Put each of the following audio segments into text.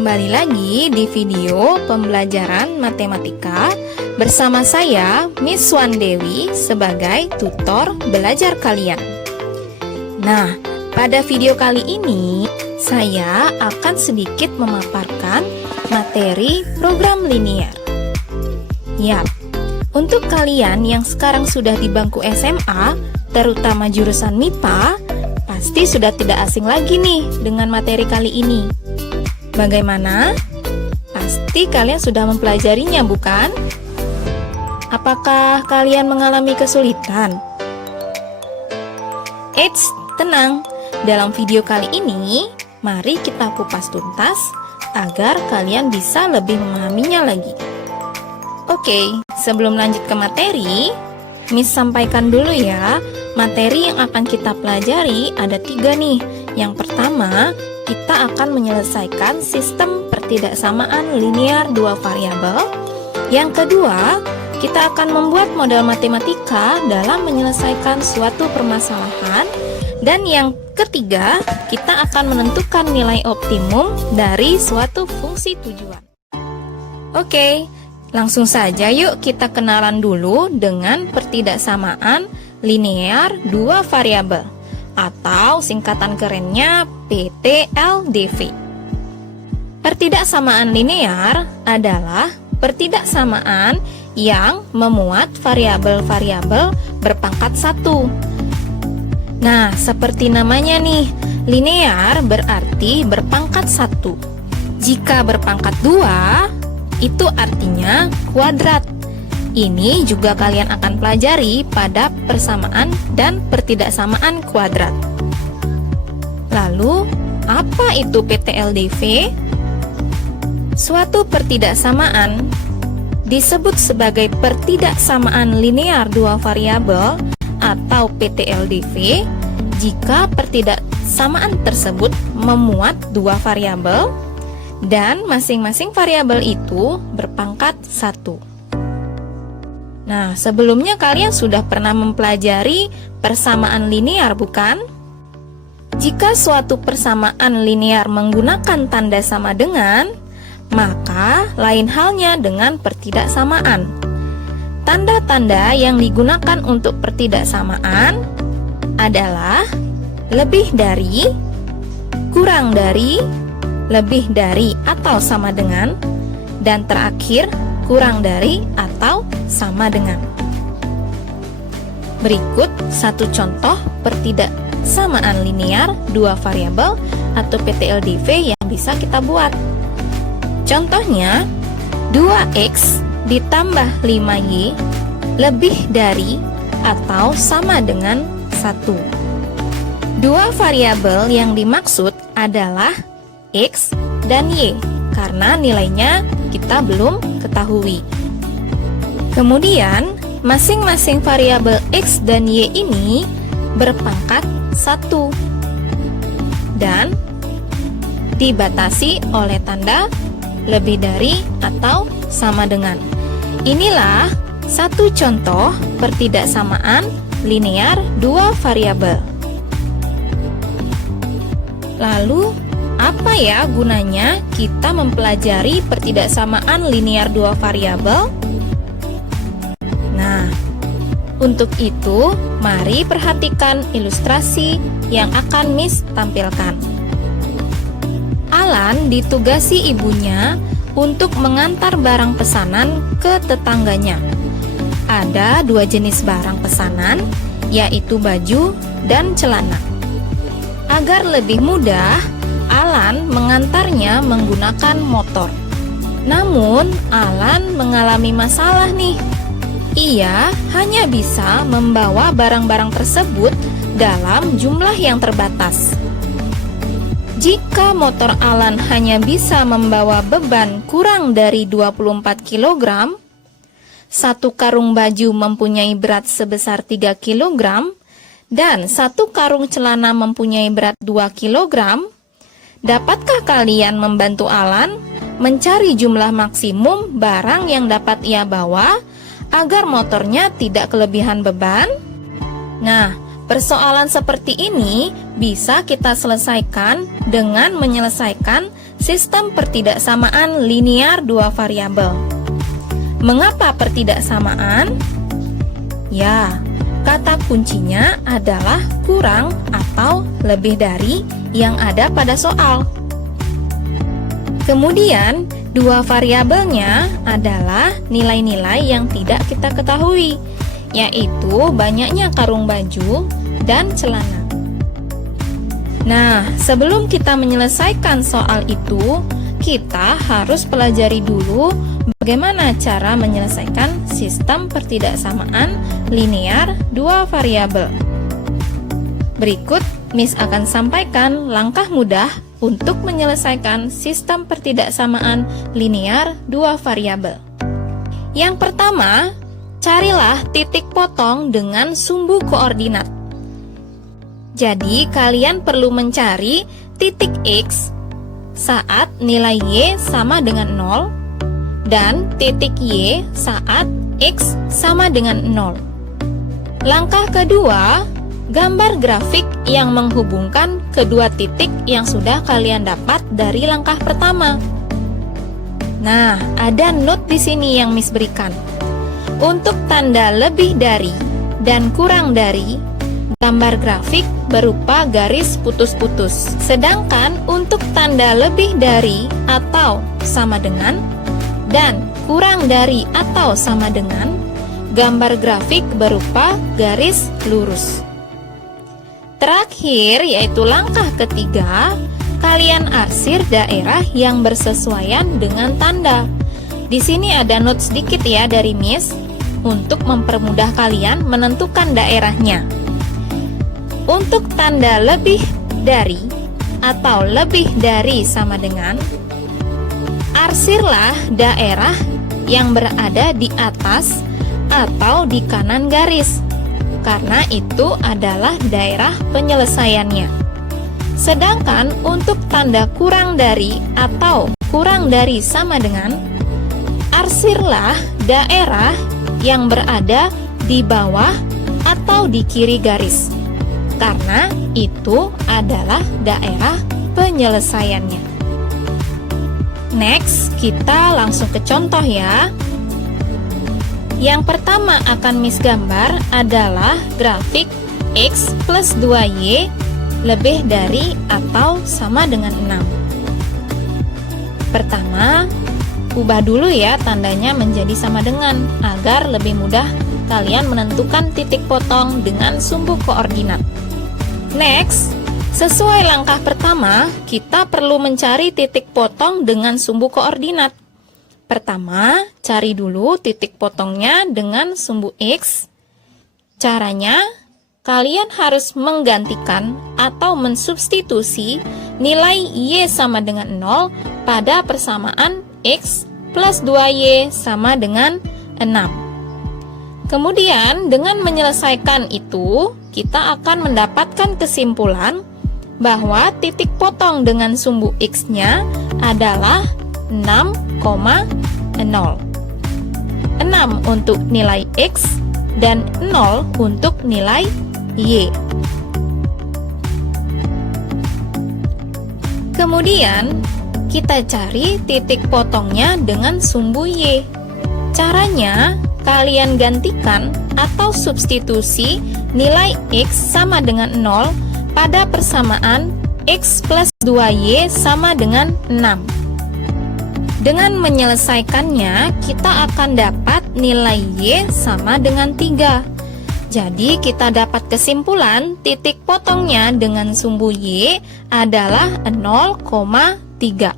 Kembali lagi di video pembelajaran matematika bersama saya, Miss Wandewi, sebagai tutor belajar kalian. Nah, pada video kali ini, saya akan sedikit memaparkan materi program linier. Yap, untuk kalian yang sekarang sudah di bangku SMA, terutama jurusan MIPA, pasti sudah tidak asing lagi nih dengan materi kali ini. Bagaimana? Pasti kalian sudah mempelajarinya, bukan? Apakah kalian mengalami kesulitan? Eits, tenang. Dalam video kali ini, mari kita kupas tuntas agar kalian bisa lebih memahaminya lagi. Oke, sebelum lanjut ke materi, Miss sampaikan dulu ya, materi yang akan kita pelajari ada 3 nih. Yang pertama, kita akan menyelesaikan sistem pertidaksamaan linear 2 variabel. Yang kedua, kita akan membuat model matematika dalam menyelesaikan suatu permasalahan. Dan yang ketiga, kita akan menentukan nilai optimum dari suatu fungsi tujuan. Oke, langsung saja yuk kita kenalan dulu dengan pertidaksamaan linear 2 variabel atau singkatan kerennya PTLDV. Pertidaksamaan linear adalah pertidaksamaan yang memuat variabel-variabel berpangkat 1. Nah, seperti namanya nih, linear berarti berpangkat 1. Jika berpangkat 2, itu artinya kuadrat. Ini juga kalian akan pelajari pada persamaan dan pertidaksamaan kuadrat. Lalu, apa itu PTLDV? Suatu pertidaksamaan disebut sebagai pertidaksamaan linear 2 variabel atau PTLDV jika pertidaksamaan tersebut memuat 2 variabel dan masing-masing variabel itu berpangkat 1. Nah, sebelumnya kalian sudah pernah mempelajari persamaan linear, bukan? Jika suatu persamaan linear menggunakan tanda sama dengan, maka lain halnya dengan pertidaksamaan. Tanda-tanda yang digunakan untuk pertidaksamaan adalah lebih dari, kurang dari, lebih dari atau sama dengan, dan terakhir kurang dari atau sama dengan. Berikut satu contoh pertidaksamaan linear 2 variabel atau PTLDV yang bisa kita buat. Contohnya, 2x ditambah 5y lebih dari atau sama dengan 1. 2 variabel yang dimaksud adalah x dan y, karena nilainya kita belum ketahui. Kemudian, masing-masing variabel x dan y ini berpangkat 1 dan dibatasi oleh tanda lebih dari atau sama dengan. Inilah satu contoh pertidaksamaan linear 2 variabel. Lalu, apa ya gunanya kita mempelajari pertidaksamaan linear 2 variabel? Nah, untuk itu, mari perhatikan ilustrasi yang akan Miss tampilkan. Alan ditugasi ibunya untuk mengantar barang pesanan ke tetangganya. Ada 2 jenis barang pesanan, yaitu baju dan celana. Agar lebih mudah, Alan mengantarnya menggunakan motor. Namun, Alan mengalami masalah nih. Ia hanya bisa membawa barang-barang tersebut dalam jumlah yang terbatas. Jika motor Alan hanya bisa membawa beban kurang dari 24 kg, satu karung baju mempunyai berat sebesar 3 kg, dan satu karung celana mempunyai berat 2 kg, dapatkah kalian membantu Alan mencari jumlah maksimum barang yang dapat ia bawa agar motornya tidak kelebihan beban? Nah, persoalan seperti ini bisa kita selesaikan dengan menyelesaikan sistem pertidaksamaan linear dua variabel. Mengapa pertidaksamaan? Ya, kata kuncinya adalah kurang atau lebih dari yang ada pada soal. Kemudian, dua variabelnya adalah nilai-nilai yang tidak kita ketahui, yaitu banyaknya karung baju dan celana. Nah, sebelum kita menyelesaikan soal itu, kita harus pelajari dulu bagaimana cara menyelesaikan sistem pertidaksamaan linear dua variabel. Berikut Miss akan sampaikan langkah mudah untuk menyelesaikan sistem pertidaksamaan linear dua variabel. Yang pertama, carilah titik potong dengan sumbu koordinat. Jadi, kalian perlu mencari titik X saat nilai Y sama dengan 0 dan titik Y saat X sama dengan 0. Langkah kedua, gambar grafik yang menghubungkan kedua titik yang sudah kalian dapat dari langkah pertama. Nah, ada note di sini yang Miss berikan. Untuk tanda lebih dari dan kurang dari, gambar grafik berupa garis putus-putus. Sedangkan untuk tanda lebih dari atau sama dengan dan kurang dari atau sama dengan, gambar grafik berupa garis lurus. Terakhir, yaitu langkah ketiga, kalian arsir daerah yang bersesuaian dengan tanda. Di sini ada note sedikit ya dari Miss untuk mempermudah kalian menentukan daerahnya. Untuk tanda lebih dari atau lebih dari sama dengan, arsirlah daerah yang berada di atas atau di kanan garis, karena itu adalah daerah penyelesaiannya. Sedangkan untuk tanda kurang dari atau kurang dari sama dengan, arsirlah daerah yang berada di bawah atau di kiri garis, karena itu adalah daerah penyelesaiannya. Next, kita langsung ke contoh ya. Yang pertama akan Miss gambar adalah grafik X plus 2Y lebih dari atau sama dengan 6. Pertama, ubah dulu ya tandanya menjadi sama dengan, agar lebih mudah kalian menentukan titik potong dengan sumbu koordinat. Next, sesuai langkah pertama, kita perlu mencari titik potong dengan sumbu koordinat. Pertama, cari dulu titik potongnya dengan sumbu X. Caranya, kalian harus menggantikan atau mensubstitusi nilai Y sama dengan 0 pada persamaan X plus 2Y sama dengan 6. Kemudian, dengan menyelesaikan itu, kita akan mendapatkan kesimpulan bahwa titik potong dengan sumbu X-nya adalah 6,0. 6 untuk nilai X dan 0 untuk nilai Y. Kemudian, kita cari titik potongnya dengan sumbu Y. Caranya, kalian gantikan atau substitusi nilai X sama dengan 0 pada persamaan X plus 2Y sama dengan 6. Dengan menyelesaikannya, kita akan dapat nilai Y sama dengan 3. Jadi, kita dapat kesimpulan titik potongnya dengan sumbu Y adalah 0,3.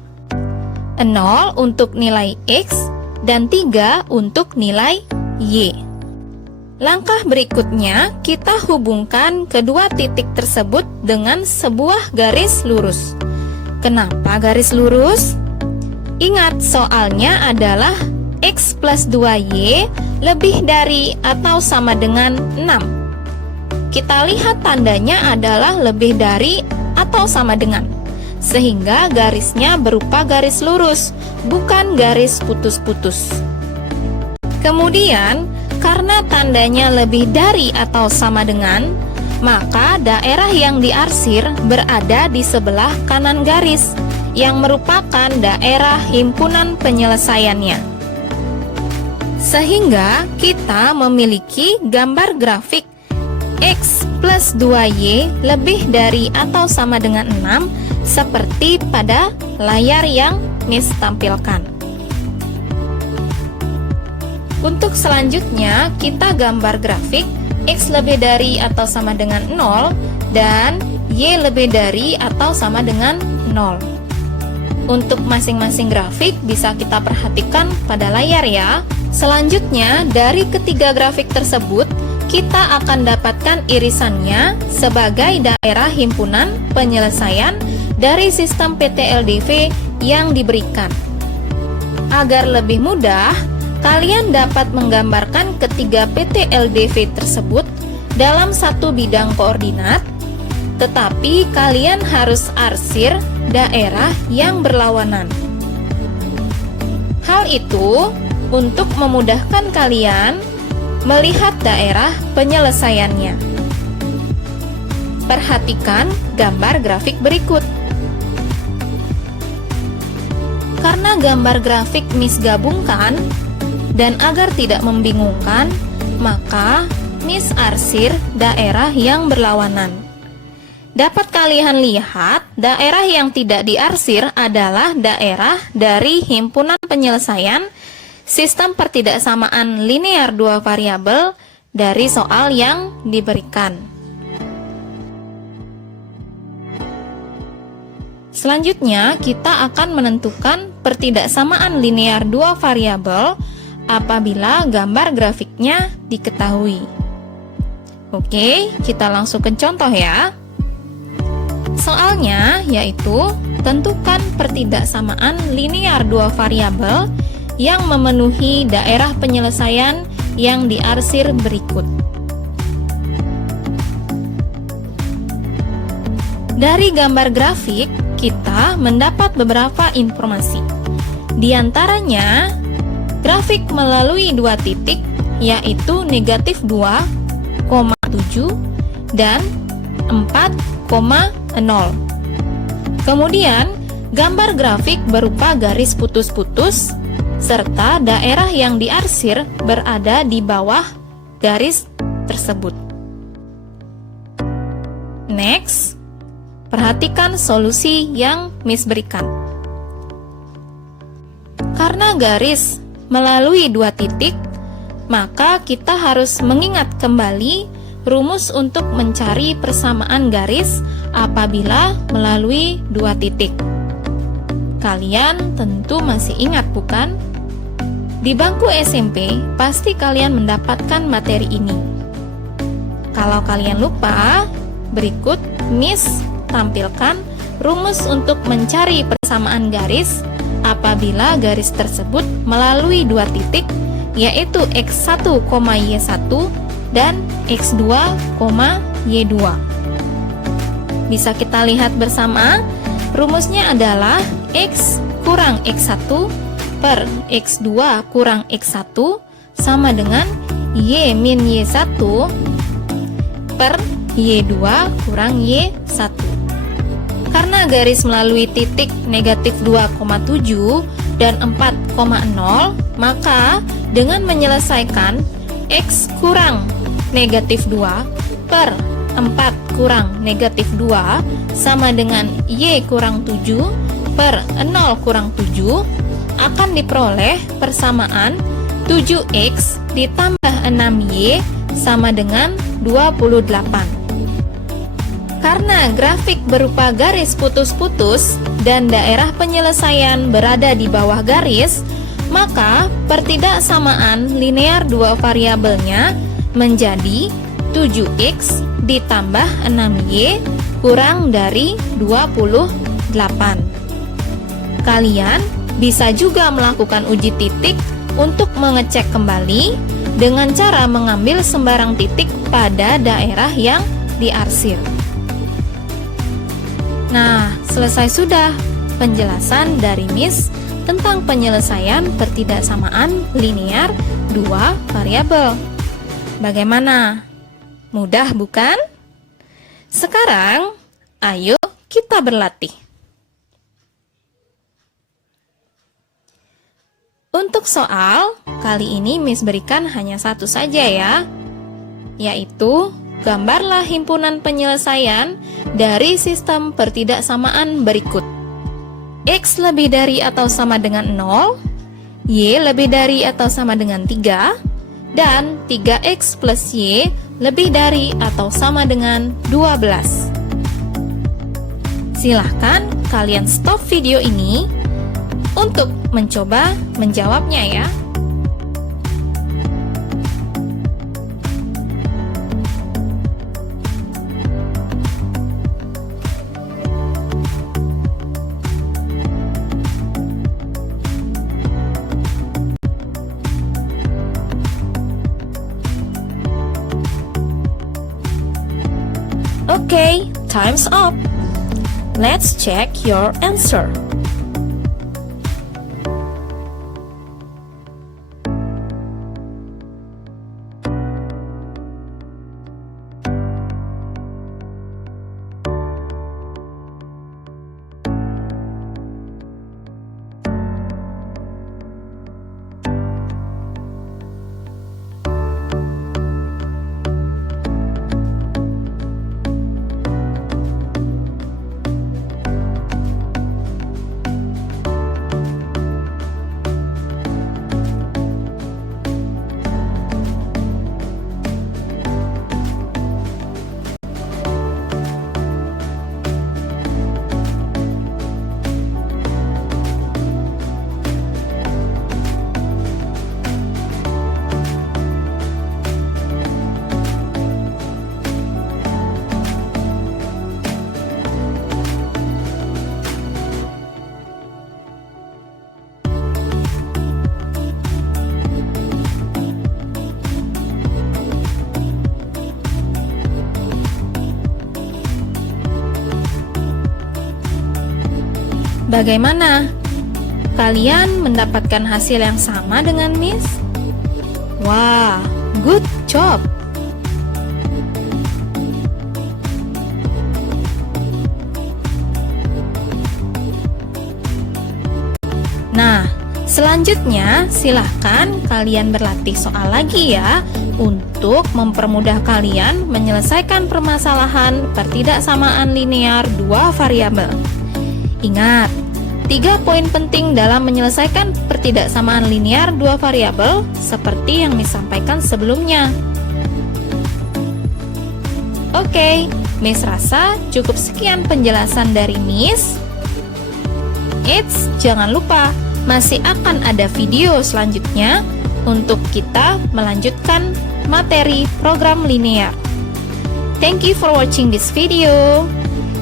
0 untuk nilai X dan 3 untuk nilai Y. Langkah berikutnya, kita hubungkan kedua titik tersebut dengan sebuah garis lurus. Kenapa garis lurus? Ingat, soalnya adalah X plus 2Y lebih dari atau sama dengan 6. Kita lihat tandanya adalah lebih dari atau sama dengan, sehingga garisnya berupa garis lurus, bukan garis putus-putus. Kemudian, karena tandanya lebih dari atau sama dengan, maka daerah yang diarsir berada di sebelah kanan garis, yang merupakan daerah himpunan penyelesaiannya. Sehingga kita memiliki gambar grafik X plus 2Y lebih dari atau sama dengan 6 seperti pada layar yang Miss tampilkan. Untuk selanjutnya, kita gambar grafik X lebih dari atau sama dengan 0 dan Y lebih dari atau sama dengan 0. Untuk masing-masing grafik bisa kita perhatikan pada layar ya. Selanjutnya, dari ketiga grafik tersebut, kita akan dapatkan irisannya sebagai daerah himpunan penyelesaian dari sistem PT-LDV yang diberikan. Agar lebih mudah, kalian dapat menggambarkan ketiga PT-LDV tersebut dalam satu bidang koordinat, tetapi kalian harus arsir daerah yang berlawanan. Hal itu untuk memudahkan kalian melihat daerah penyelesaiannya. Perhatikan gambar grafik berikut. Karena gambar grafik Miss gabungkan dan agar tidak membingungkan, maka Miss arsir daerah yang berlawanan. Dapat kalian lihat, daerah yang tidak diarsir adalah daerah dari himpunan penyelesaian sistem pertidaksamaan linear dua variabel dari soal yang diberikan. Selanjutnya, kita akan menentukan pertidaksamaan linear dua variabel apabila gambar grafiknya diketahui. Oke, kita langsung ke contoh ya. Soalnya yaitu tentukan pertidaksamaan linear dua variabel yang memenuhi daerah penyelesaian yang diarsir berikut. Dari gambar grafik, kita mendapat beberapa informasi. Di antaranya, grafik melalui dua titik, yaitu negatif 2,7 dan 4,0. Kemudian, gambar grafik berupa garis putus-putus, serta daerah yang diarsir berada di bawah garis tersebut. Next, perhatikan solusi yang Miss berikan. Karena garis melalui dua titik, maka kita harus mengingat kembali rumus untuk mencari persamaan garis apabila melalui dua titik. Kalian tentu masih ingat, bukan? Di bangku SMP, pasti kalian mendapatkan materi ini. Kalau kalian lupa, berikut Miss tampilkan rumus untuk mencari persamaan garis apabila garis tersebut melalui dua titik, yaitu X1, Y1 dan X2, Y2. Bisa kita lihat bersama, rumusnya adalah X kurang X1 per X2 kurang X1 sama dengan Y min Y1 per Y2 kurang Y1. Karena garis melalui titik negatif 2,7 dan 4,0, maka dengan menyelesaikan X kurang negatif 2 per 4 kurang negatif 2 sama dengan Y kurang 7 per 0 kurang 7 akan diperoleh persamaan 7X ditambah 6Y sama dengan 28. Karena grafik berupa garis putus-putus dan daerah penyelesaian berada di bawah garis, maka pertidaksamaan linear dua variabelnya menjadi 7X ditambah 6Y kurang dari 28. Kalian bisa juga melakukan uji titik untuk mengecek kembali dengan cara mengambil sembarang titik pada daerah yang diarsir. Nah, selesai sudah penjelasan dari Miss tentang penyelesaian pertidaksamaan linear dua variabel. Bagaimana? Mudah bukan? Sekarang, ayo kita berlatih. Untuk soal, kali ini Miss berikan hanya satu saja ya, yaitu gambarlah himpunan penyelesaian dari sistem pertidaksamaan berikut. X lebih dari atau sama dengan 0, Y lebih dari atau sama dengan 3, dan 3X plus Y lebih dari atau sama dengan 12. Silahkan kalian stop video ini untuk mencoba menjawabnya ya. Okay, time's up. Let's check your answer. Bagaimana? Kalian mendapatkan hasil yang sama dengan Miss? Wah, good job! Nah, selanjutnya silahkan kalian berlatih soal lagi ya untuk mempermudah kalian menyelesaikan permasalahan pertidaksamaan linear dua variabel. Ingat, 3 poin penting dalam menyelesaikan pertidaksamaan linear dua variabel seperti yang disampaikan sebelumnya. Oke, Miss rasa cukup sekian penjelasan dari Miss. Eits, jangan lupa, masih akan ada video selanjutnya untuk kita melanjutkan materi program linear. Thank you for watching this video.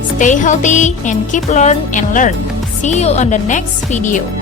Stay healthy and keep learn and learn. See you on the next video.